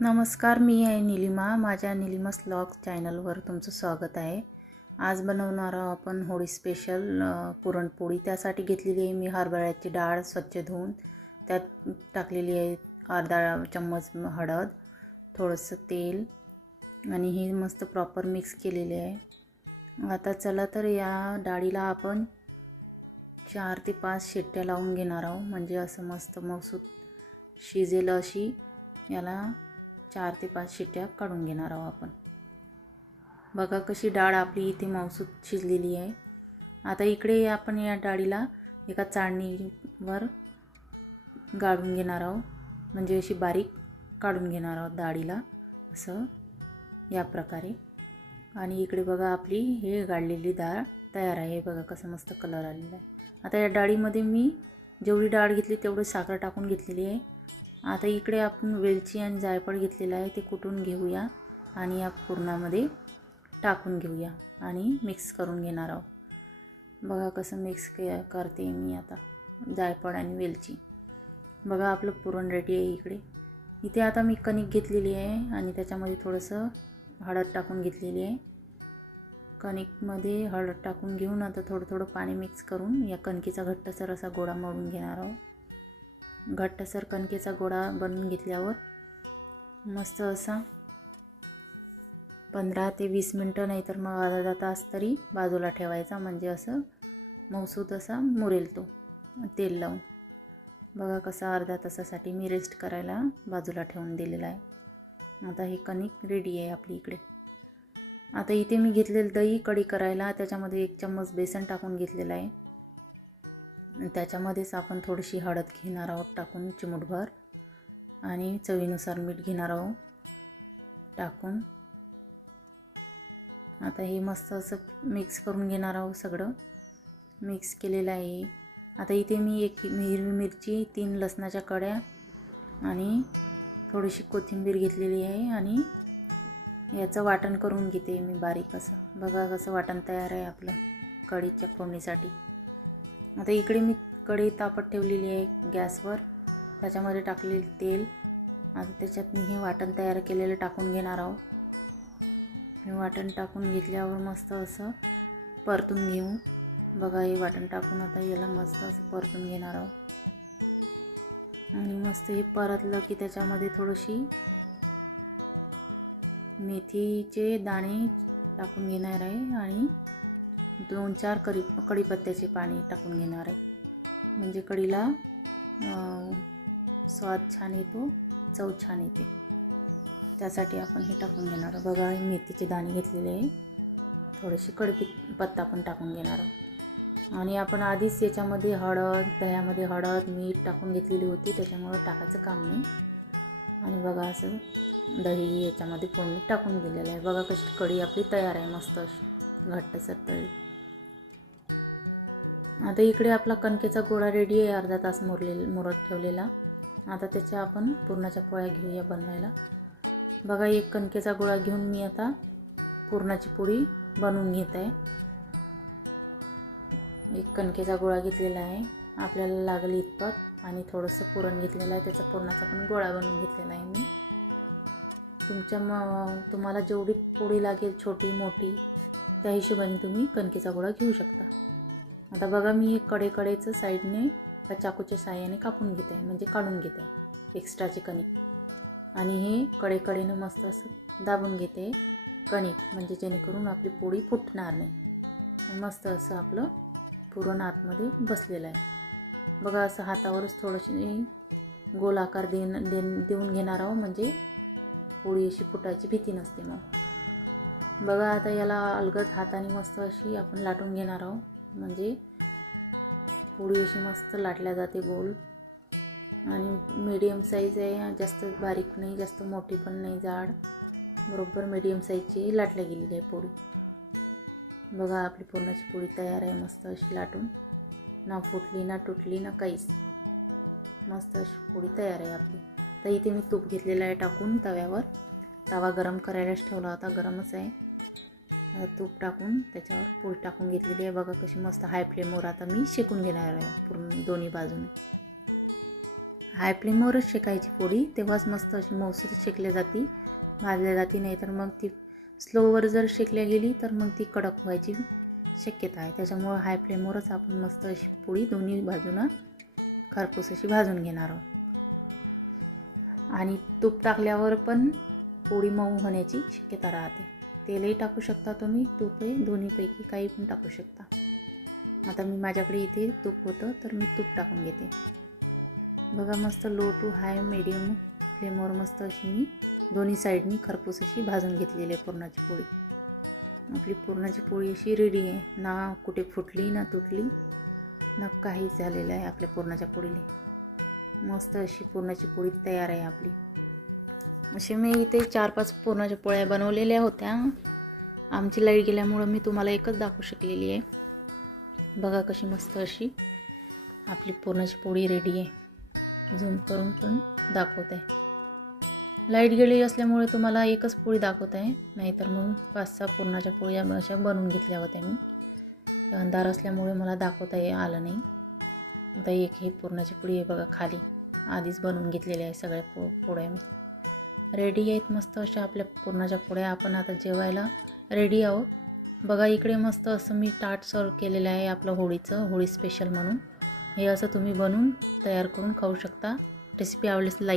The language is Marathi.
नमस्कार, मी आहे निलिमा. माझ्या निलिमास व्लॉग चॅनलवर तुमचं स्वागत आहे. आज बनवणार आहोत आपण होळी स्पेशल पुरणपोळी. त्यासाठी घेतलेली आहे मी हरभऱ्याची डाळ स्वच्छ धुवून त्यात टाकलेली आहे अर्धा चम्मच हळद, थोडंसं तेल आणि हे मस्त प्रॉपर मिक्स केलेले आहे. आता चला तर या डाळीला आपण 4 ते 5 शिट्ट्या लावून घेणार आहोत, म्हणजे असं मस्त मऊसूत शिजेल अशी याला 4 ते 5 शिट्ट्या काढून घेणार आहोत आपण. बघा कशी डाळ आपली इथे मऊसूत शिजलेली आहे. आता इकडे आपण या डाळीला एका चाळणीवर गाळून घेणार आहोत, म्हणजे अशी बारीक काढून घेणार आहोत डाळीला असं या प्रकारे. आणि इकडे बघा आपली हे गाळलेली डाळ तयार आहे. बघा कसं मस्त कलर आलेला आहे. आता या डाळीमध्ये मी जेवढी डाळ घेतली तेवढी साखर टाकून घेतलेली आहे. आता इकडे आपण वेलची आणि जायफळ घेतलेलं आहे, ते कुटून घेऊया आणि या पुरणामध्ये टाकून घेऊया आणि मिक्स करून घेणार आहोत. बघा कसं मिक्स करते मी आता जायफळ आणि वेलची. बघा आपलं पुरण रेडी आहे. इथे आता मी कणिक घेतलेली आहे आणि त्याच्यामध्ये थोडंसं हळद टाकून घेतलेली आहे. कणिकमध्ये हळद टाकून घेऊन आता थोडं पाणी मिक्स करून या कणकेचा घट्टसर असा गोळा मळून घेणार आहोत. घट्टसर कणकेचा गोळा बनवून घेतल्यावर मस्त असा 15 ते 20 मिनटं नाहीतर मग अर्धा तास तरी बाजूला ठेवायचा, म्हणजे असं मऊसूत असा मुरेल तो तेल लावून. बघा कसा अर्धा तासासाठी मी रेस्ट करायला बाजूला ठेवून दिलेला आहे. आता हे कणिक रेडी आहे आपली इकडे. आता इथे मी घेतलेलं दही कढी करायला त्याच्यामध्ये 1 चम्मच बेसन टाकून घेतलेलं आहे. त्याच्यामध्येच आपण थोडीशी हळद घेणार आहोत टाकून चिमूटभर आणि चवीनुसार मीठ घेणार आहोत टाकून. आता हे मस्त असं मिक्स करून घेणार आहोत. सगळं मिक्स केलेलं आहे. आता इथे मी 1 हिरवी मिरची, 3 लसणाच्या कड्या आणि थोडीशी कोथिंबीर घेतलेली आहे आणि याचं वाटण करून घेते मी बारीक असं. बघा कसं वाटण तयार आहे आपलं कढीच्या फोडणीसाठी. आता इकडे मी कढई तापत ठेवलेली आहे गॅसवर, त्याच्यामध्ये टाकलेले तेल. आता त्याच्यात मी हे वाटण तयार केलेलं टाकून घेणार आहोत. हे वाटण टाकून घेतल्यावर मस्त असं परतून घेऊ. बघा हे वाटण टाकून आता याला मस्त असं परतून घेणार आहोत. आणि मस्त हे परतलं की त्याच्यामध्ये थोडीशी मेथीचे दाणे टाकून घेणार आहे आणि 2-4 कढीपत्त्याचे पाणी टाकून घेणार आहे, म्हणजे कढीला स्वाद छान येतो, चव छान येते. त्यासाठी आपण हे टाकून घेणार आहोत. बघा हे मेथीचे दाणे घेतलेले आहे. थोडेसे कढीपत्ता पण टाकून घेणार आहोत. आणि आपण आधीच याच्यामध्ये दह्यामध्ये हळद मीठ टाकून घेतलेली होती, त्याच्यामुळे टाकायचं काम नाही. आणि बघा असं दही याच्यामध्ये फोडणी टाकून दिलेलं आहे. बघा कशी कढी आपली तयार आहे मस्त अशी घट्टसर तळी. आता इकडे आपला कणकेचा गोळा रेडी आहे, अर्धा तास मुरत ठेवलेला. आता त्याच्या आपण पुरणाच्या पोळ्या घेऊया बनवायला. बघा एक कणकेचा गोळा घेऊन मी आता पुरणाची पोळी बनवून घेत आहे. एक कणकेचा गोळा घेतलेला आहे आपल्याला लागेल इतपत आणि थोडंसं पुरण घेतलेलं आहे, त्याचा पुरणाचा पण गोळा बनवून घेतलेला आहे मी. तुम्हाला जेवढी पोळी लागेल छोटी मोठी त्या हिशोबाने तुम्ही कणकेचा गोळा घेऊ शकता. आता बघा मी हे कडेचं साईडने चाकूच्या साहाय्याने कापून घेते आहे, म्हणजे काढून घेते आहे एक्स्ट्राचे कणिक. आणि हे कडेनं मस्त असं दाबून घेते कणिक, म्हणजे जेणेकरून आपली पोळी फुटणार नाही. मस्त असं आपलं पुरण आतमध्ये बसलेलं आहे. बघा असं हातावरच थोडीशी गोल आकार देऊन घेणार आहोत, म्हणजे पोळी अशी फुटायची भीती नसते मग. बघा आता याला अलगद हाताने मस्त अशी आपण लाटून घेणार आहोत, म्हणजे पोळी अशी मस्त लाटल्या जाते गोल. आणि मीडियम साईज आहे, जास्त बारीक नाही जास्त मोठी पण नाही जाड, बरोबर मीडियम साईजची लाटल्या गेलेली आहे पोळी. बघा आपली पुरणाची पोळी तयार आहे मस्त अशी लाटून, ना फुटली ना तुटली ना काहीच. मस्त अशी पोळी तयार आहे आपली. तर इथे मी तूप घेतलेलं आहे टाकून तव्यावर. तवा गरम करायलाच ठेवला होता, गरमच आहे. आता तूप टाकून त्याच्यावर पोळी टाकून घेतलेली आहे. बघा कशी मस्त हाय फ्लेमवर आता मी शेकून घेणार आहे पूर्ण दोन्ही बाजूने. हाय फ्लेमवरच शेकायची पोळी, तेव्हाच मस्त अशी मऊसूत शेकल्या जाते, भाजल्या जाते. नाही तर मग ती स्लोवर जर शेकल्या गेली तर मग ती कडक व्हायची शक्यता आहे. त्याच्यामुळं हाय फ्लेमवरच आपण मस्त अशी पोळी दोन्ही बाजूनं खरपूस अशी भाजून घेणार आहोत. आणि तूप टाकल्यावर पण पोळी मऊ होण्याची शक्यता राहते. तेलही टाकू शकता तुम्ही, तूपही, दोन्हीपैकी काही पण टाकू शकता. आता मी माझ्याकडे इथे तूप होतं तर मी तूप टाकून घेते. बघा मस्त लो टू हाय मीडियम फ्लेमवर मस्त अशी मी दोन्ही साईडनी खरपूस अशी भाजून घेतलेली आहे पुरणाची पोळी. आपली पुरणाची पोळी अशी रेडी आहे, ना कुठे फुटली ना तुटली ना काहीच झालेलं आहे आपल्या पुरणाच्या पोळीला. मस्त अशी पुरणाची पोळी तयार आहे आपली. असे मी इथे 4-5 पुरणाच्या पोळ्या बनवलेल्या होत्या. आमची लाईट गेल्यामुळं मी तुम्हाला एकच दाखवू शकलेली आहे. बघा कशी मस्त अशी आपली पुरणाची पोळी रेडी आहे. झूम करून पण दाखवत आहे. लाईट गेली असल्यामुळे तुम्हाला एकच पोळी दाखवत आहे, नाहीतर मग 5-6 पुरणाच्या पोळ्या अशा बनवून घेतल्या होत्या मी. अंधार असल्यामुळे मला दाखवता आलं नाही. आता एक ही पुरणाची पोळी आहे बघा, खाली आधीच बनवून घेतलेल्या आहे सगळ्या पोळ्या मी. रेडी आहेत मस्त अशा आपल्या पुरणाच्या पोळ्या. आपण आता जेवायला रेडी आहोत. बघा इकडे मस्त असं मी ताट सर्व केलेलं आहे आपलं होळीचं, होळी स्पेशल म्हणून. हे असं तुम्ही बनवून तयार करून खाऊ शकता. रेसिपी आवडल्यास लाईक